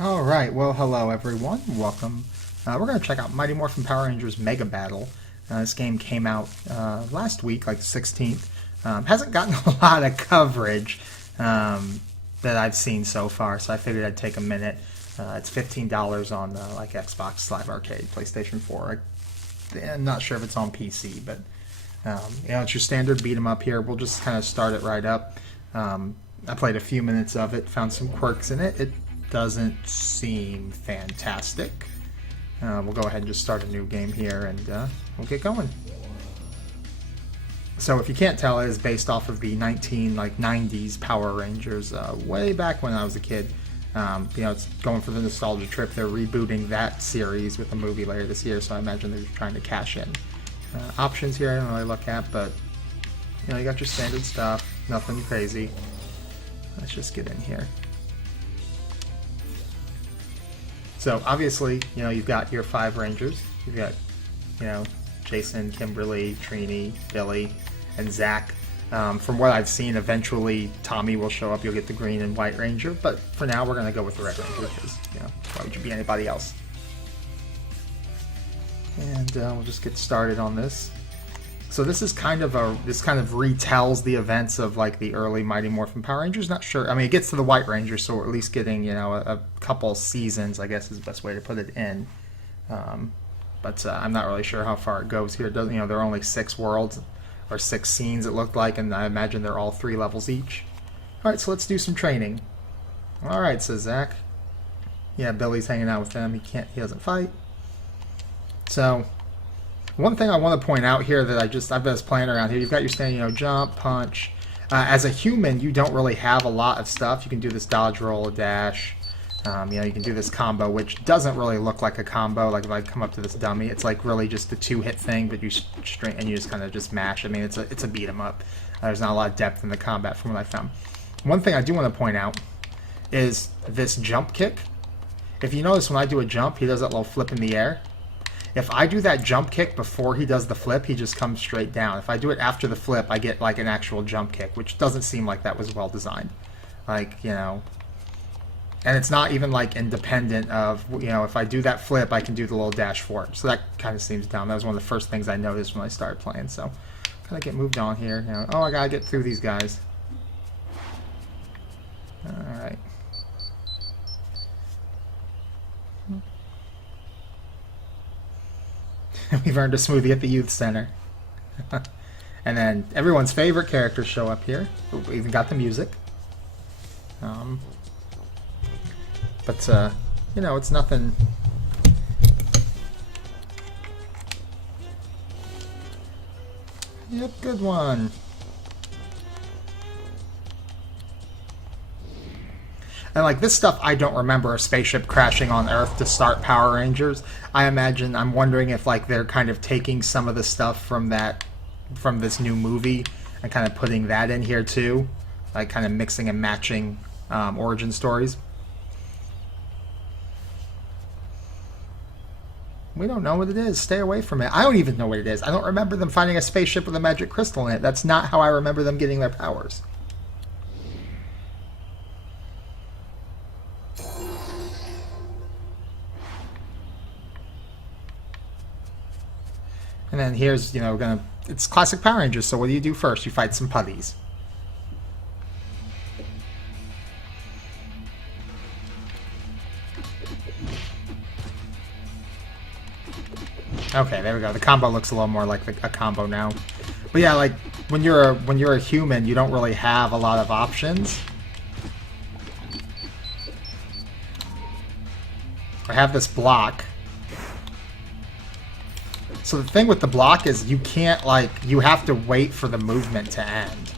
All right, well, hello everyone. Welcome. We're going to check out Mighty Morphin Power Rangers Mega Battle. This game came out last week, like the 16th. Hasn't gotten a lot of coverage that I've seen so far, so I figured I'd take a minute. It's $15 on like Xbox Live Arcade, PlayStation 4. I'm not sure if it's on PC, but it's your standard beat 'em up here. We'll just kind of start it right up. I played a few minutes of it, found some quirks in it. It doesn't seem fantastic. We'll go ahead and just start a new game here, and we'll get going. So if you can't tell, it is based off of the 90s Power Rangers, way back when I was a kid. It's going for the nostalgia trip. They're rebooting that series with a movie later this year, so I imagine they're trying to cash in. Options here I don't really look at, but you got your standard stuff, nothing crazy. Let's just get in here. So obviously, you've got your 5 Rangers. You've got, Jason, Kimberly, Trini, Billy, and Zach. From what I've seen, eventually Tommy will show up. You'll get the Green and White Ranger, but for now we're going to go with the Red Ranger because, why would you be anybody else? And we'll just get started on this. So this is kind of retells the events of like the early Mighty Morphin Power Rangers. Not sure. I mean, it gets to the White Ranger, so we're at least getting a couple seasons, I guess is the best way to put it in. But I'm not really sure how far it goes here. It doesn't there are only 6 worlds or 6 scenes it looked like, and I imagine they're all 3 levels each. All right, so let's do some training. All right, says Zach. Yeah, Billy's hanging out with them. He doesn't fight. So. One thing I want to point out here that I've been playing around here, you've got your standing, jump, punch. As a human, you don't really have a lot of stuff. You can do this dodge, roll, dash. You can do this combo, which doesn't really look like a combo. Like if I come up to this dummy, it's like really just a 2-hit thing, but you just kind of just mash. I mean, it's a beat 'em up. There's not a lot of depth in the combat from what I found. One thing I do want to point out is this jump kick. If you notice, when I do a jump, he does that little flip in the air. If I do that jump kick before he does the flip, he just comes straight down. If I do it after the flip, I get like an actual jump kick, which doesn't seem like that was well designed. And it's not even like independent of, if I do that flip, I can do the little dash for it. So that kind of seems dumb. That was one of the first things I noticed when I started playing. So kind of get moved on here. I gotta get through these guys. All right. We've earned a smoothie at the youth center. And then everyone's favorite characters show up here. We even got the music. But it's nothing. Yep, good one. And like this stuff, I don't remember a spaceship crashing on Earth to start Power Rangers. I'm wondering if like they're kind of taking some of the stuff from this new movie and kind of putting that in here too, like kind of mixing and matching origin stories. We don't know what it is. Stay away from it. I don't even know what it is. I don't remember them finding a spaceship with a magic crystal in it. That's not how I remember them getting their powers. And then here's, it's classic Power Rangers, so what do you do first? You fight some putties. Okay, there we go. The combo looks a little more like a combo now. But yeah, like when you're a human, you don't really have a lot of options. I have this block. So the thing with the block is you can't, you have to wait for the movement to end.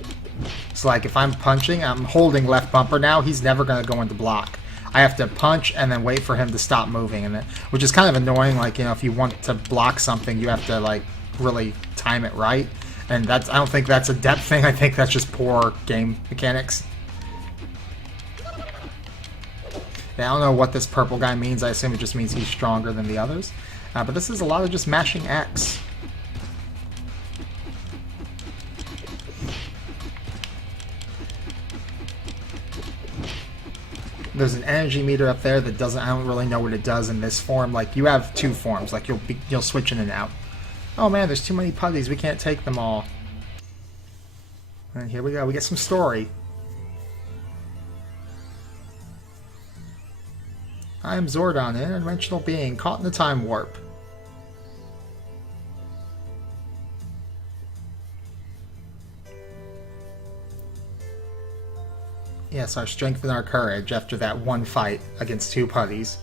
So like if I'm punching, I'm holding left bumper now, he's never going to go into block. I have to punch and then wait for him to stop moving, which is kind of annoying. Like, if you want to block something, you have to really time it right. And I don't think that's a depth thing. I think that's just poor game mechanics. Yeah, I don't know what this purple guy means. I assume it just means he's stronger than the others. But this is a lot of just mashing X. There's an energy meter up there that doesn't. I don't really know what it does in this form. Like you have two forms. Like you'll switch in and out. Oh man, there's too many putties. We can't take them all. And here we go. We get some story. I am Zordon, an interdimensional being caught in the time warp. Yes, our strength and our courage after that one fight against two putties.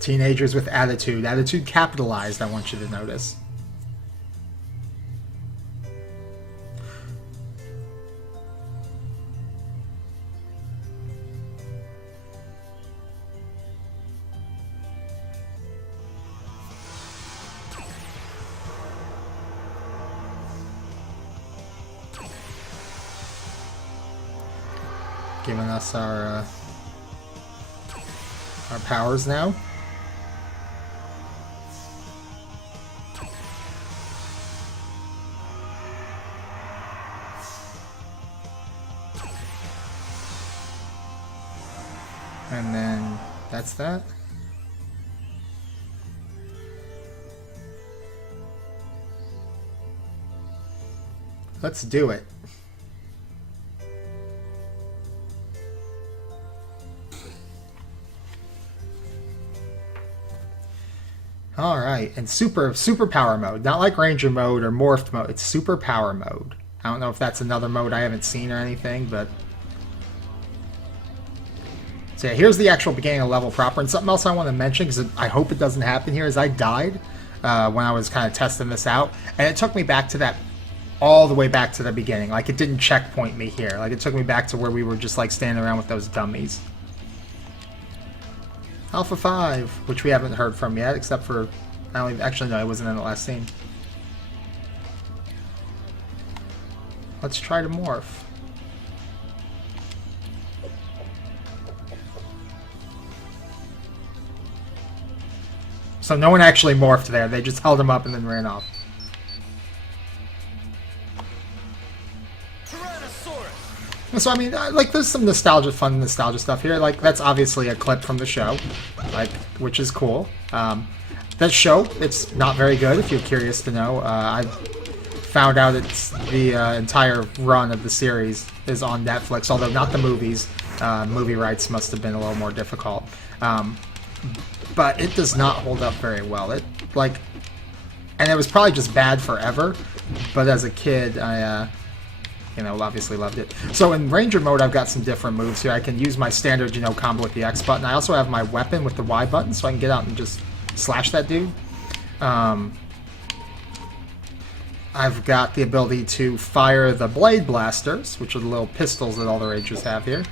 Teenagers with attitude. Attitude capitalized, I want you to notice. Giving us our powers now. And then that's that. Let's do it. Alright, and super power mode. Not like ranger mode or morphed mode. It's super power mode. I don't know if that's another mode I haven't seen or anything, but... So yeah, here's the actual beginning of level proper. And something else I want to mention, because I hope it doesn't happen here, is I died when I was kind of testing this out. And it took me back to that, all the way back to the beginning. Like, it didn't checkpoint me here. Like, it took me back to where we were just, like, standing around with those dummies. Alpha 5, which we haven't heard from yet, except for... Actually, no, it wasn't in the last scene. Let's try to morph. So no one actually morphed there. They just held him up and then ran off. So I mean, like, there's some fun nostalgia stuff here. Like, that's obviously a clip from the show, like, which is cool. That show, it's not very good. If you're curious to know, I found out it's the entire run of the series is on Netflix, although not the movies. Movie rights must have been a little more difficult. But it does not hold up very well. It, like, and it was probably just bad forever. But as a kid, I obviously loved it. So in Ranger mode, I've got some different moves here. I can use my standard, combo with the X button. I also have my weapon with the Y button, so I can get out and just slash that dude. I've got the ability to fire the Blade Blasters, which are the little pistols that all the Rangers have here.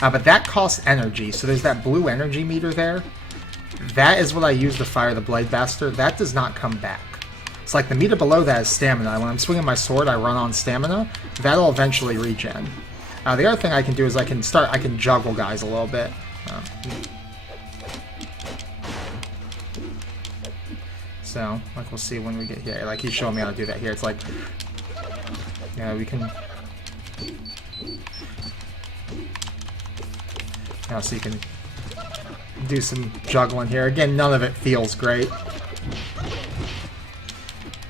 But that costs energy, so there's that blue energy meter there. That is what I use to fire the Blade Blaster. That does not come back. It's like the meter below that is stamina. When I'm swinging my sword, I run on stamina. That'll eventually regen. The other thing I can do is I can juggle guys a little bit. So, like, we'll see when we get here. Like, he's showing me how to do that here. It's like, yeah, we can... Now, so you can do some juggling here. Again, none of it feels great.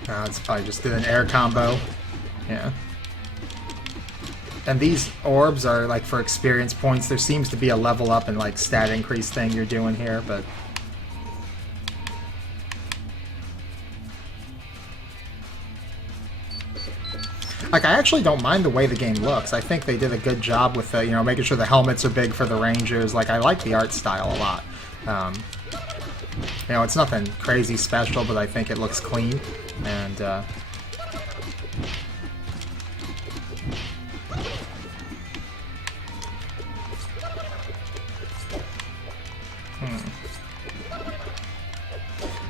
It's probably just did an air combo. Yeah. And these orbs are, like, for experience points. There seems to be a level up and, like, stat increase thing you're doing here, but... Like, I actually don't mind the way the game looks. I think they did a good job with, making sure the helmets are big for the Rangers. Like, I like the art style a lot. It's nothing crazy special, but I think it looks clean. And,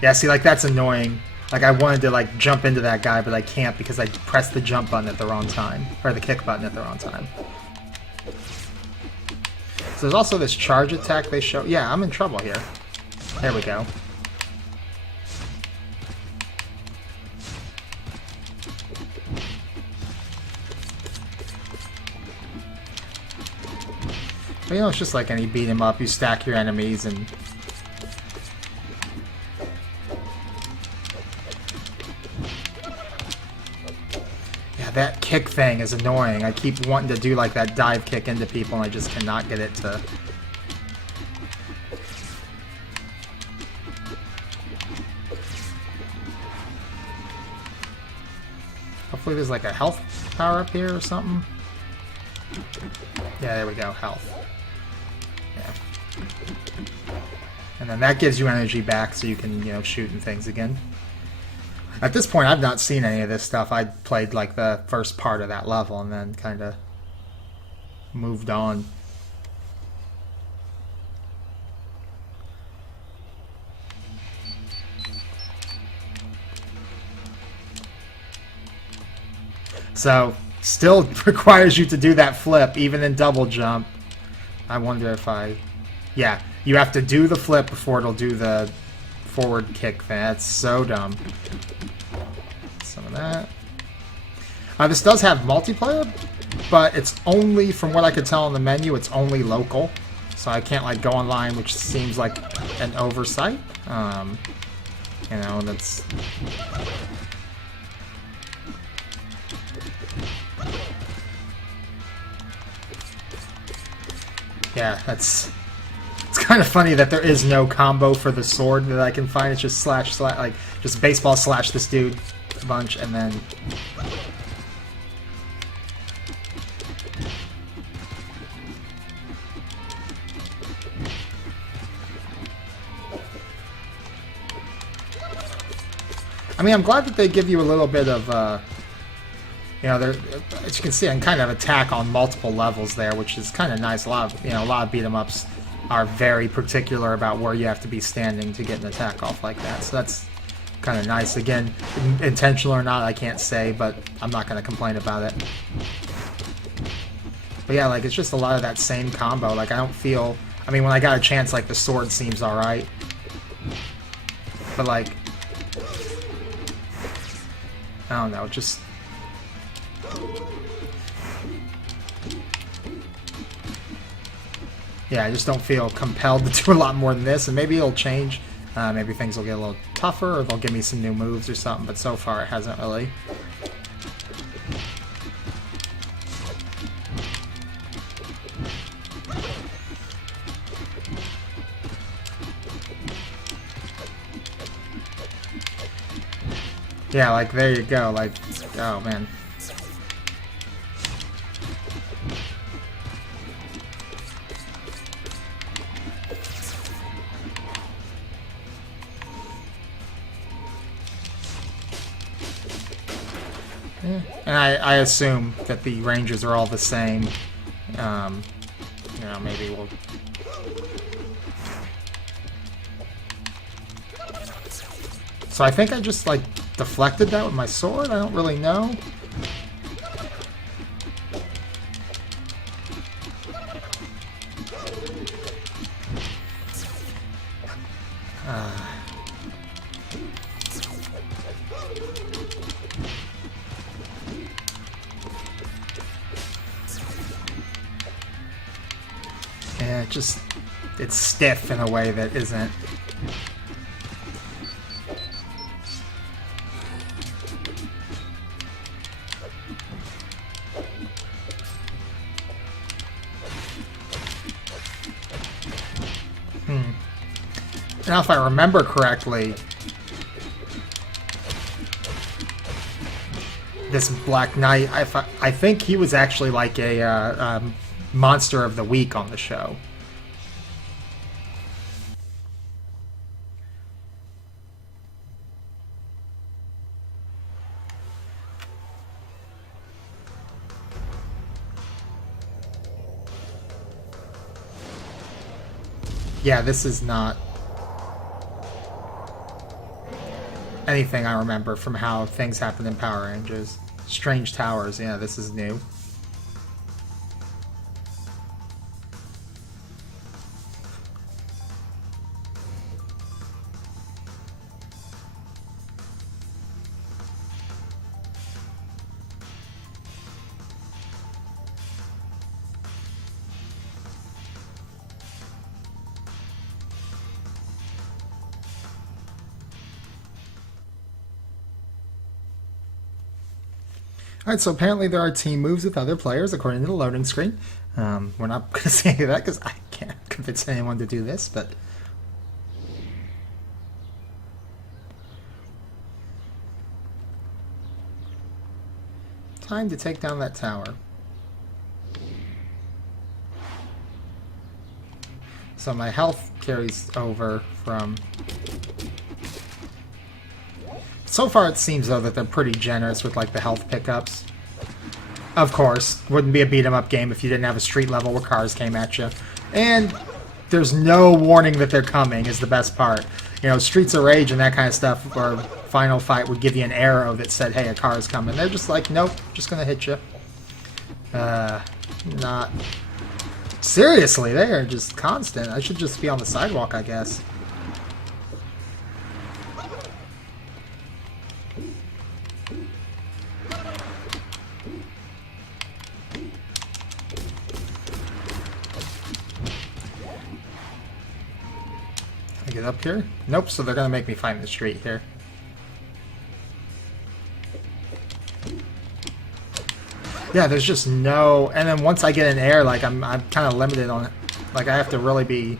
Yeah, see, like, that's annoying. Like, I wanted to, like, jump into that guy, but I can't because I pressed the jump button at the wrong time. Or the kick button at the wrong time. So there's also this charge attack they show. Yeah, I'm in trouble here. There we go. But you know, it's just like any beat 'em up. You stack your enemies and... Yeah, that kick thing is annoying. I keep wanting to do like that dive kick into people and I just cannot get it to... Hopefully there's like a health power up here or something. Yeah, there we go, health. Yeah. And then that gives you energy back so you can, you know, shoot and things again. At this point, I've not seen any of this stuff. I played like the first part of that level and then kind of moved on. So, still requires you to do that flip, even in double jump. I wonder if I... Yeah, you have to do the flip before it'll do the forward kick thing. That's so dumb. Some of that. This does have multiplayer, but it's only, from what I could tell in the menu, it's only local. So I can't like go online, which seems like an oversight. You know, that's... Yeah, it's kind of funny that there is no combo for the sword that I can find. It's just slash, like, just baseball slash this dude a bunch, and then... I mean, I'm glad that they give you a little bit of, you know, as you can see, I can kind of attack on multiple levels there, which is kind of nice. A lot of beat 'em ups are very particular about where you have to be standing to get an attack off like that. So that's kind of nice. Again, intentional or not, I can't say, but I'm not going to complain about it. But yeah, like, it's just a lot of that same combo. Like, I don't feel... I mean, when I got a chance, like, the sword seems alright. But, like... I don't know, just... Yeah, I just don't feel compelled to do a lot more than this, and maybe it'll change. Maybe things will get a little tougher, or they'll give me some new moves or something, but so far it hasn't really. Yeah, like, there you go, like, oh man. And I assume that the ranges are all the same. You know, maybe we'll... So I think I just, like, deflected that with my sword? I don't really know. Yeah, it's stiff in a way that isn't. Now, if I remember correctly, this Black Knight, I think he was actually like a Monster of the Week on the show. Yeah, this is not anything I remember from how things happen in Power Rangers. Strange Towers, yeah, this is new. Alright, so apparently there are team moves with other players according to the loading screen. We're not going to say any of that because I can't convince anyone to do this, but... Time to take down that tower. So my health carries over from... So far it seems, though, that they're pretty generous with, like, the health pickups. Of course, wouldn't be a beat-em-up game if you didn't have a street level where cars came at you. And there's no warning that they're coming, is the best part. You know, Streets of Rage and that kind of stuff, or Final Fight would give you an arrow that said, hey, a car's coming. They're just like, nope, just gonna hit you. Not... Seriously, they are just constant. I should just be on the sidewalk, I guess. Can I get up here? Nope, so they're gonna make me find the street here. Yeah, there's just no... And then once I get in air, like, I'm kind of limited on it. Like, I have to really be...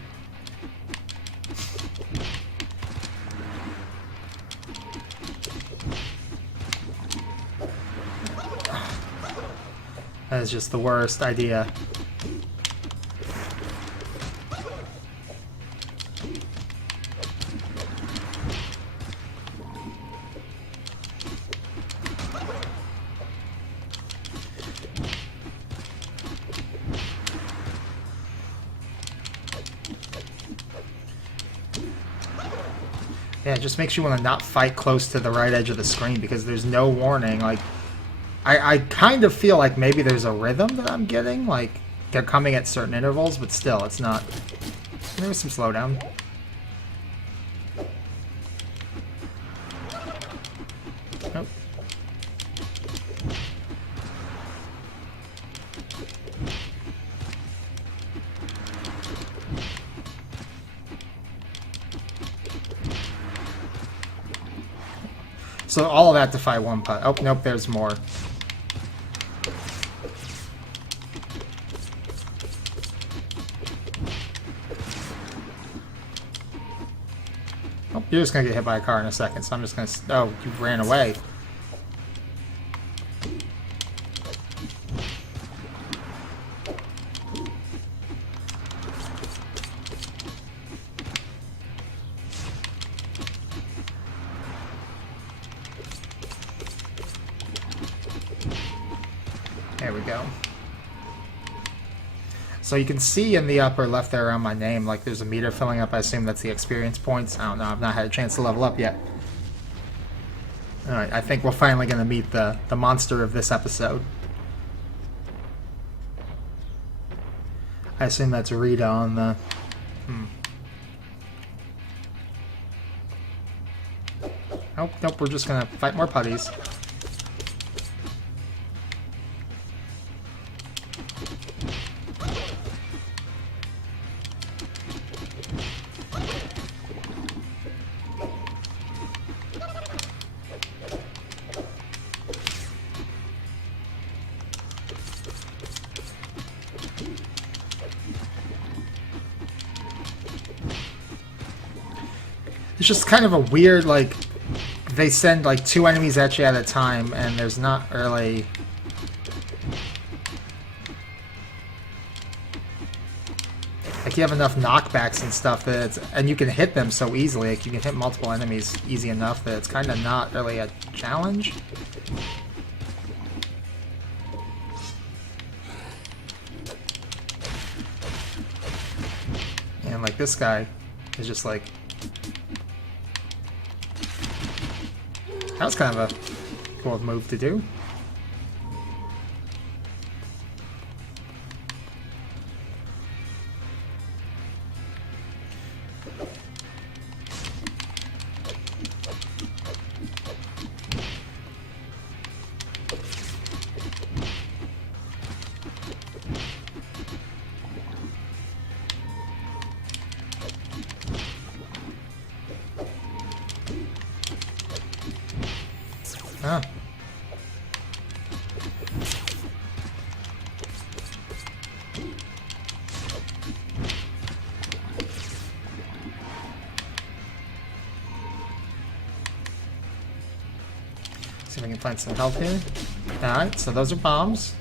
That is just the worst idea. Yeah, it just makes you want to not fight close to the right edge of the screen because there's no warning. Like, I kind of feel like maybe there's a rhythm that I'm getting. Like, they're coming at certain intervals, but still, it's not... There's some slowdown. Nope. So all of that to fight one putt. Oh, nope, there's more. Oh, you're just gonna get hit by a car in a second, so I'm just gonna... Oh, you ran away. There we go. So you can see in the upper left there around my name, like there's a meter filling up. I assume that's the experience points. I don't know. I've not had a chance to level up yet. Alright, I think we're finally going to meet the monster of this episode. I assume that's Rita on the... Nope, nope, we're just going to fight more putties. It's just kind of a weird, like, they send, like, 2 enemies at you at a time, and there's not really... Like, you have enough knockbacks and stuff that it's... And you can hit them so easily, like, you can hit multiple enemies easy enough that it's kind of not really a challenge. And, like, this guy is just, like... That was kind of a cool move to do. Oh. See if I can find some health here. Alright, so those are bombs.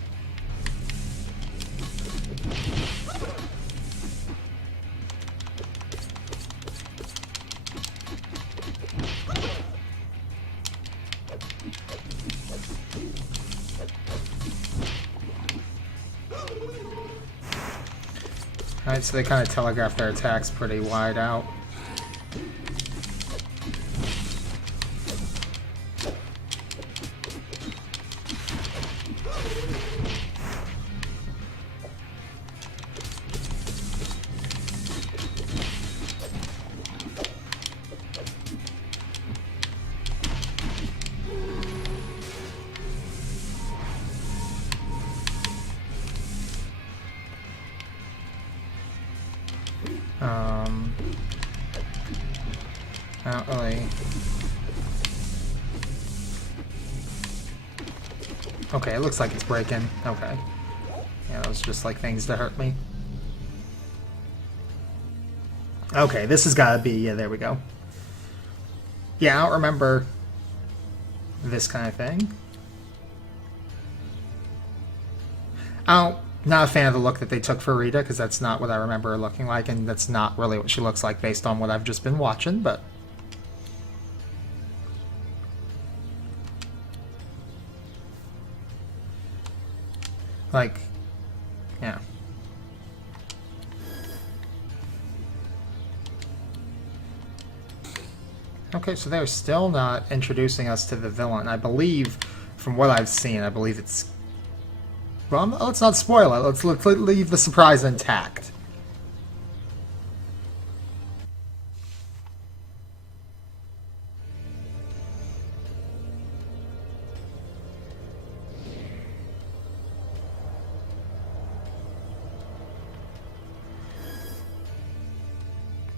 Alright, so they kind of telegraph their attacks pretty wide out. Not really. Okay, it looks like it's breaking. Okay. Yeah, those are just like things to hurt me. Okay, this has gotta be, yeah, there we go. Yeah, I don't remember this kind of thing. Not a fan of the look that they took for Rita, because that's not what I remember her looking like, and that's not really what she looks like based on what I've just been watching, but... Like, yeah. Okay, so they're still not introducing us to the villain. I believe, from what I've seen, I believe it's... Well, let's not spoil it. Let's leave the surprise intact.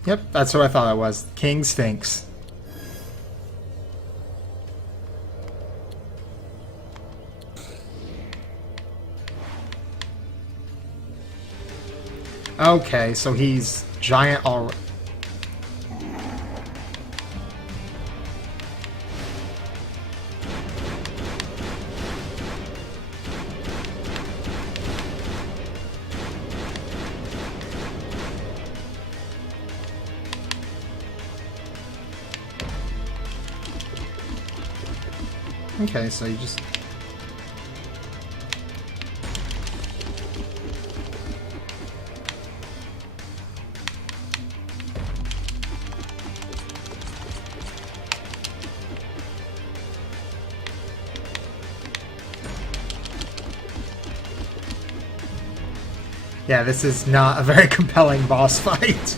Yep, that's what I thought it was. King Sphinx. Okay, so he's giant already. Okay, so you just... Yeah, this is not a very compelling boss fight.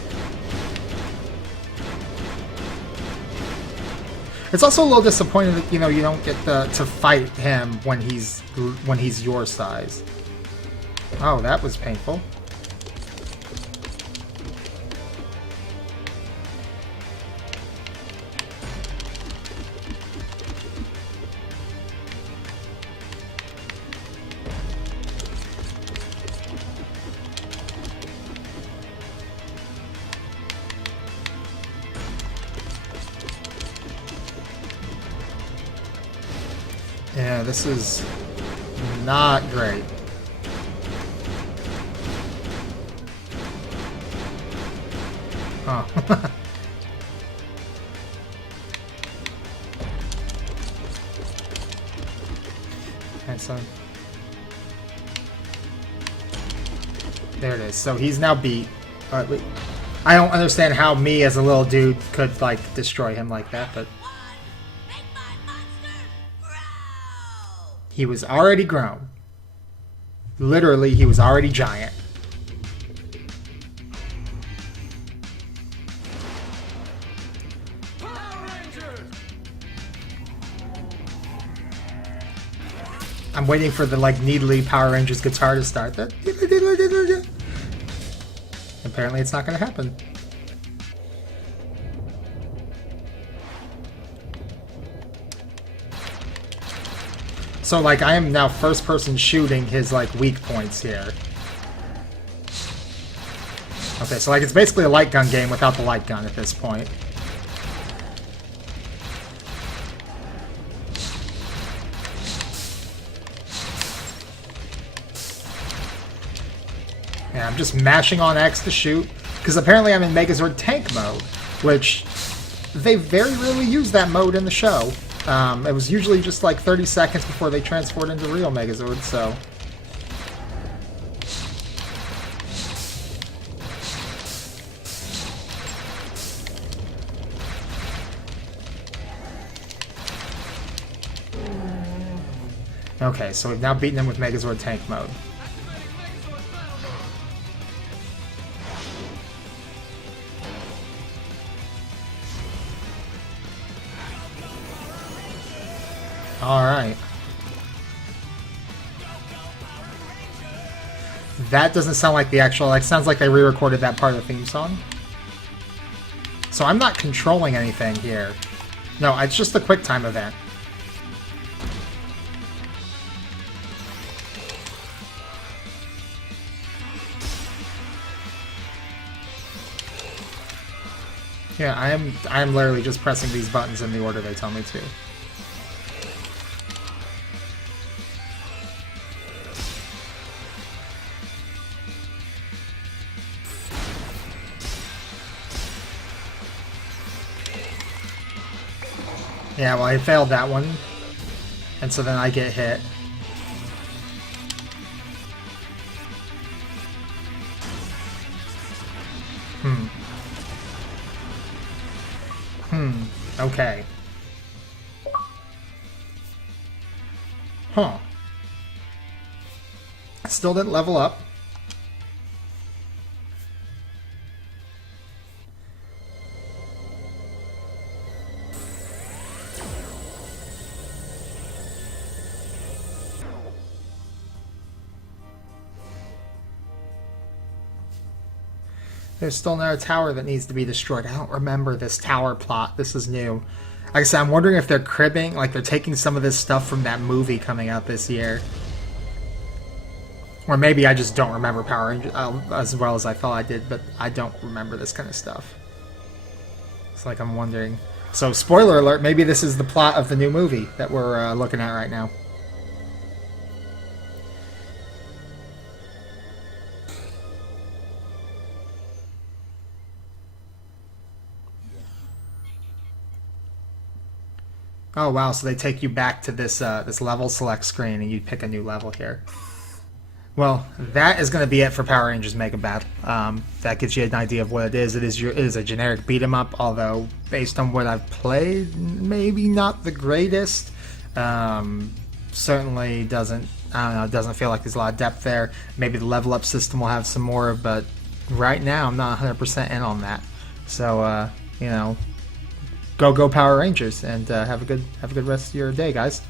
It's also a little disappointing that, you know, you don't get to fight him when he's your size. Oh, that was painful. Yeah, this is not great. Oh. Okay, so there it is. So he's now beat. Wait. I don't understand how me as a little dude could like destroy him like that, but he was already grown. Literally, he was already giant. I'm waiting for the like needly Power Rangers guitar to start. That apparently it's not going to happen. So like I am now first person shooting his like weak points here. Okay, so like it's basically a light gun game without the light gun at this point. Yeah, I'm just mashing on X to shoot, because apparently I'm in Megazord tank mode, which they very rarely use that mode in the show. It was usually just like 30 seconds before they transferred into real Megazord, so... Okay, so we've now beaten him with Megazord tank mode. Alright. That doesn't sound like the actual... Like, sounds like they re-recorded that part of the theme song. So I'm not controlling anything here. No, it's just a QuickTime event. Yeah, I am literally just pressing these buttons in the order they tell me to. Yeah, well, I failed that one. And so then I get hit. Okay. Huh. Still didn't level up. There's still another tower that needs to be destroyed. I don't remember this tower plot. This is new. Like I said, I'm wondering if they're cribbing, like they're taking some of this stuff from that movie coming out this year. Or maybe I just don't remember Power Rangers as well as I thought I did, but I don't remember this kind of stuff. It's like I'm wondering. So, spoiler alert, maybe this is the plot of the new movie that we're looking at right now. Oh wow, so they take you back to this this level select screen and you pick a new level here. Well, that is going to be it for Power Rangers Mega Battle. That gives you an idea of what it is. It is a generic beat 'em up, although based on what I've played, maybe not the greatest. Certainly doesn't, I don't know, it doesn't feel like there's a lot of depth there. Maybe the level up system will have some more, but right now I'm not 100% in on that. So, you know, go Power Rangers, and have a good rest of your day, guys.